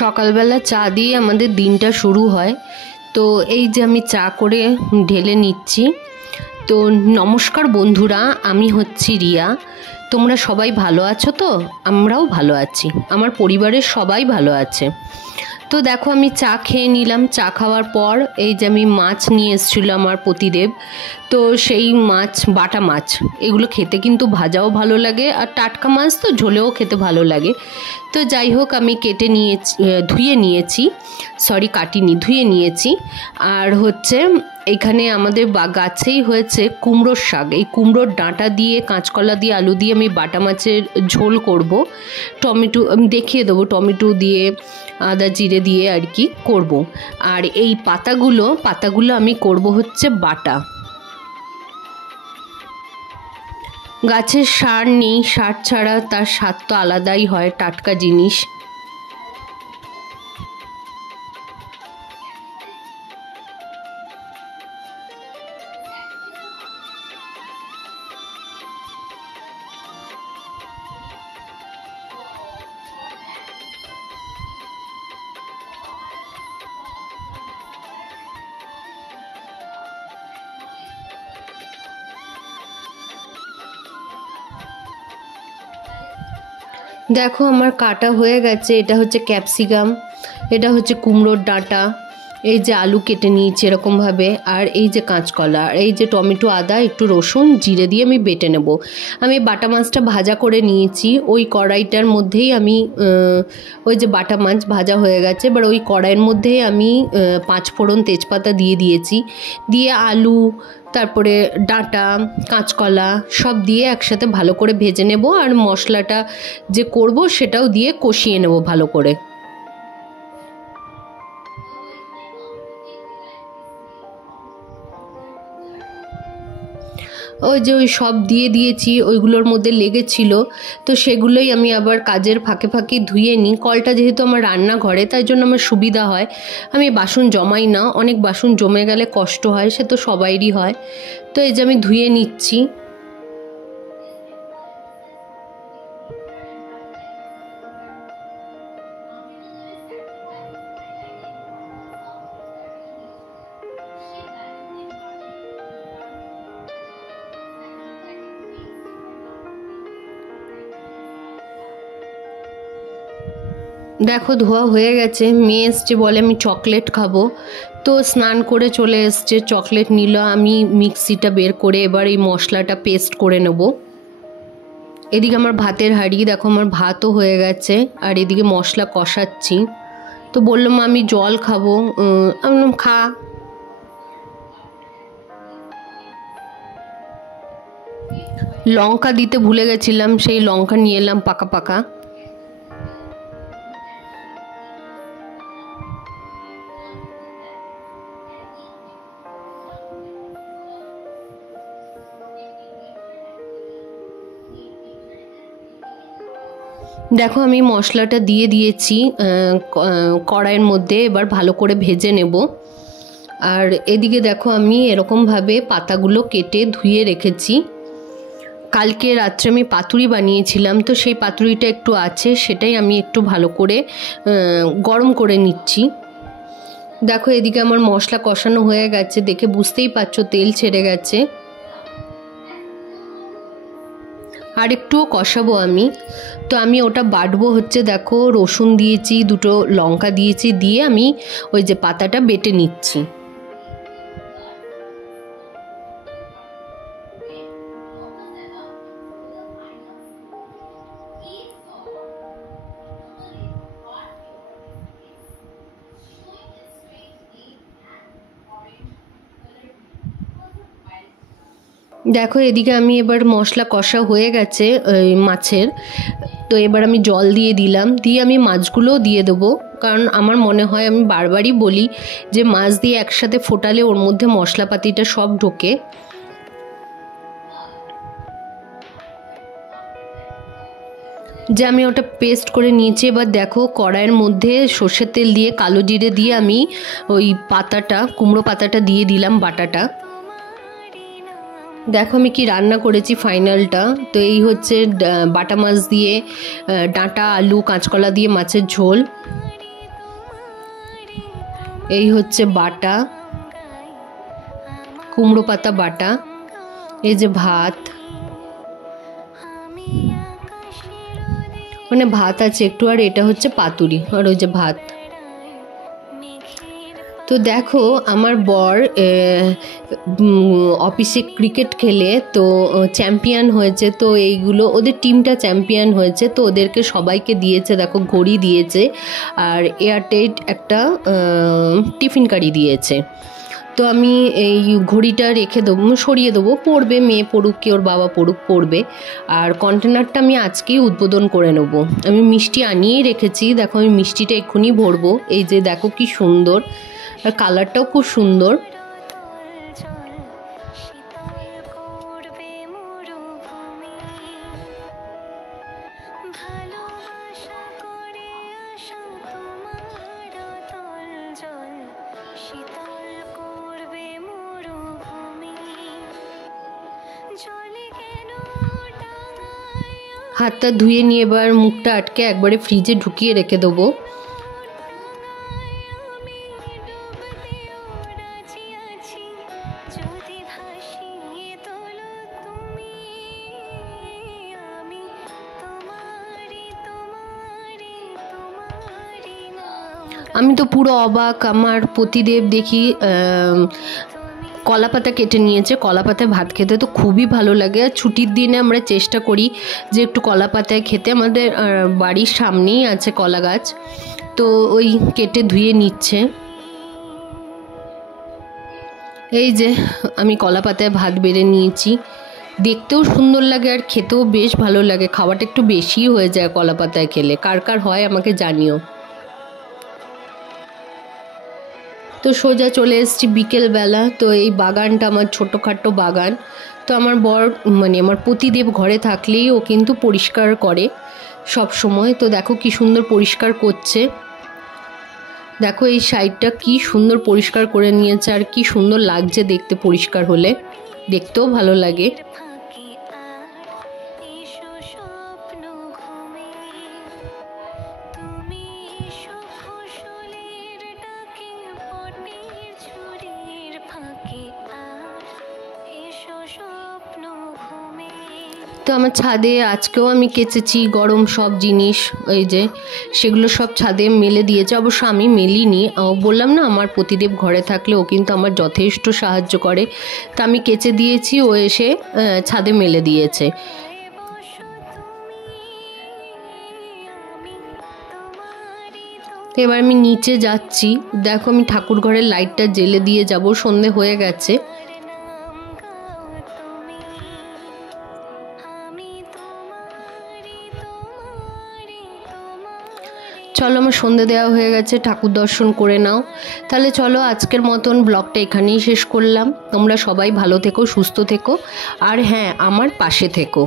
সকালবেলা চা দিয়ে আমাদের দিনটা শুরু হয়। তো এই যে আমি চা করে ঢেলে নিচ্ছি। তো নমস্কার বন্ধুরা, আমি হচ্ছি রিয়া। তোমরা সবাই ভালো আছো তো? আমরাও ভালো আছি, আমার পরিবারের সবাই ভালো আছে। তো দেখো আমি চা খেয়ে নিলাম। চা খাওয়ার পর এই যে আমি মাছ নিয়ে এসেছিলো আমার পতিদেব। তো সেই মাছ, বাটা মাছ, এগুলো খেতে কিন্তু ভাজাও ভালো লাগে, আর টাটকা মাছ তো ঝোলেও খেতে ভালো লাগে। তো যাই হোক, আমি কেটে নিয়েছি, ধুয়ে নিয়েছি, সরি কাটিনি, ধুয়ে নিয়েছি। আর হচ্ছে এখানে আমাদের গাছেই হয়েছে কুমড়োর শাক। এই কুমড়োর ডাঁটা দিয়ে, কাঁচকলা দিয়ে, আলু দিয়ে আমি বাটা মাছের ঝোল করব। টমেটো আমি দেখিয়ে দেবো, টমেটো দিয়ে, আদা জিরে দিয়ে আর কি করব। আর এই পাতাগুলো আমি করব হচ্ছে বাটা। গাছের সার নেই, সার ছাড়া তার স্বাদ তো আলাদাই হয়, টাটকা জিনিস। দেখো আমার কাটা হয়ে গেছে। এটা হচ্ছে ক্যাপসিকাম, এটা হচ্ছে কুমড়োর ডাঁটা, এই যে আলু কেটে নিয়েছি এরকমভাবে, আর এই যে কাঁচকলা, আর এই যে টমেটো, আদা, একটু রসুন, জিরে দিয়ে আমি বেটে নেব। আমি বাটা মাছটা ভাজা করে নিয়েছি। ওই কড়াইটার মধ্যেই আমি ওই যে বাটা মাছ ভাজা হয়ে গেছে, এবার ওই কড়াইয়ের মধ্যেই আমি 5 ফোড়ন তেজপাতা দিয়ে দিয়েছি। দিয়ে আলু, তারপরে ডাঁটা, কাঁচকলা সব দিয়ে একসাথে ভালো করে ভেজে নেব। আর মশলাটা যে করব সেটাও দিয়ে কষিয়ে নেব ভালো করে। ওই যে ওই সব দিয়ে দিয়েছি, ওইগুলোর মধ্যে লেগেছিল, তো সেগুলোই আমি আবার কাজের ফাঁকে ফাঁকে ধুয়ে নিই। কলটা যেহেতু আমার রান্নাঘরে, তাই জন্য আমার সুবিধা হয়, আমি বাসন জমাই না। অনেক বাসন জমে গেলে কষ্ট হয়, সে তো সবাইরই হয়। তো এই যে আমি ধুয়ে নিচ্ছি। দেখো ধোয়া হয়ে গেছে। মেয়ে এসছে, বলে আমি চকলেট খাবো, তো স্নান করে চলে এসছে, চকলেট নিল। আমি মিক্সিটা বের করে এবার এই মশলাটা পেস্ট করে নেব। এদিকে আমার ভাতের হাঁড়ি, দেখো আমার ভাতও হয়ে গেছে, আর এদিকে মশলা কষাচ্ছি। তো বললাম আমি জল খাবো, আমি বললাম খা। লঙ্কা দিতে ভুলে গেছিলাম, সেই লঙ্কা নিয়ে এলাম পাকা পাকা। দেখো আমি মশলাটা দিয়ে দিয়েছি কড়াইয়ের মধ্যে, এবার ভালো করে ভেজে নেব। আর এদিকে দেখো আমি এরকমভাবে পাতাগুলো কেটে ধুয়ে রেখেছি। কালকে রাত্রে আমি পাতুরি বানিয়েছিলাম, তো সেই পাতুরিটা একটু আছে, সেটাই আমি একটু ভালো করে গরম করে নিচ্ছি। দেখো এদিকে আমার মশলা কষানো হয়ে গেছে, দেখে বুঝতেই পারছো তেল ছেড়ে গেছে। আর একটুও কষাবো আমি। তো আমি ওটা বাটবো হচ্ছে, দেখো রসুন দিয়েছি, 2টো লঙ্কা দিয়েছি, দিয়ে আমি ওই যে পাতাটা বেটে নিচ্ছি। দেখো এদিকে আমি এবার মশলা কষা হয়ে গেছে মাছের, তো এবার আমি জল দিয়ে দিলাম, দিয়ে আমি মাছগুলোও দিয়ে দেবো। কারণ আমার মনে হয়, আমি বারবারই বলি যে মাছ দিয়ে একসাথে ফোটালে ওর মধ্যে মশলাপাতিটা সব ঢোকে। যে আমি ওটা পেস্ট করে নিয়েছি। এবার দেখো কড়াইয়ের মধ্যে সর্ষের তেল দিয়ে, কালো জিরে দিয়ে আমি ওই পাতাটা, কুমড়ো পাতাটা দিয়ে দিলাম, বাটাটা। দেখো আমি কি রান্না করেছি ফাইনালটা। তো এই হচ্ছে বাটা মাছ দিয়ে, ডাঁটা, আলু, কাঁচকলা দিয়ে মাছের ঝোল। এই হচ্ছে বাটা, কুমড়ো পাতা বাটা, এই যে ভাত, মানে ভাত আছে একটু, আর এটা হচ্ছে পাতুরি, আর ওই যে ভাত। তো দেখো আমার বর অফিসে ক্রিকেট খেলে তো চ্যাম্পিয়ন হয়েছে, তো এইগুলো ওদের টিমটা চ্যাম্পিয়ন হয়েছে, তো ওদেরকে সবাইকে দিয়েছে, দেখো ঘড়ি দিয়েছে আর এয়ারটাইট একটা টিফিন কারি দিয়েছে। তো আমি এই ঘড়িটা রেখে দেবো, সরিয়ে দেবো, পড়বে, মেয়ে পড়ুক কি ওর বাবা পড়ুক, পড়বে। আর কন্টেনারটা আমি আজকেই উদ্বোধন করে নেব। আমি মিষ্টি আনিয়েই রেখেছি, দেখো আমি মিষ্টিটা এক্ষুনি ভরবো। এই যে দেখো কি সুন্দর, আর কালারটাও খুব সুন্দর। হাতটা ধুয়ে নিয়ে এবার মুখটা আটকে একবারে ফ্রিজে ঢুকিয়ে রেখে দেবো। আমি তো পুরো অবাক, আমার পতিদেব দেখি কলা পাতা কেটে নিয়েছে। কলা পাতায় ভাত খেতে তো খুবই ভালো লাগে, আর ছুটির দিনে আমরা চেষ্টা করি যে একটু কলা পাতায় খেতে। আমাদের বাড়ির সামনেই আছে কলা গাছ, তো ওই কেটে ধুয়ে নিচ্ছে। এই যে আমি কলা পাতায় ভাত বেড়ে নিয়েছি, দেখতেও সুন্দর লাগে আর খেতেও বেশ ভালো লাগে। খাওয়াটা একটু বেশি হয়ে যায় কলা পাতায় খেলে, কার কার হয় আমাকে জানিও। তো সোজা চলে এসেছি বিকেলবেলা। তো এই বাগানটা আমার ছোটোখাটো বাগান, তো আমার বর মানে আমার পতিদেব ঘরে থাকলেই ও কিন্তু পরিষ্কার করে সব সময়। তো দেখো কি সুন্দর পরিষ্কার করছে, দেখো এই সাইডটা কি সুন্দর পরিষ্কার করে নিয়েছে, আর কি সুন্দর লাগছে দেখতে, পরিষ্কার হলে দেখতেও ভালো লাগে। তো আমার ছাদে আজকেও আমি কেচেছি গরম সব জিনিস, এই যে সেগুলো সব ছাদে মেলে দিয়েছে। অবশ্য আমি মেলিনি, বললাম না আমার পতিদেব ঘরে থাকলে ও কিন্তু আমার যথেষ্ট সাহায্য করে। তা আমি কেচে দিয়েছি, ও এসে ছাদে মেলে দিয়েছে। এবার আমি নিচে যাচ্ছি, দেখো আমি ঠাকুর ঘরের লাইটটা জ্বেলে দিয়ে যাব, সন্ধে হয়ে গেছে। চলো আমার সন্ধে দেওয়া হয়ে গেছে, ঠাকুর দর্শন করে নাও। তাহলে চলো আজকের মতন ব্লগটা এখানেই শেষ করলাম। তোমরা সবাই ভালো থেকো, সুস্থ থেকো, আর হ্যাঁ আমার পাশে থেকো।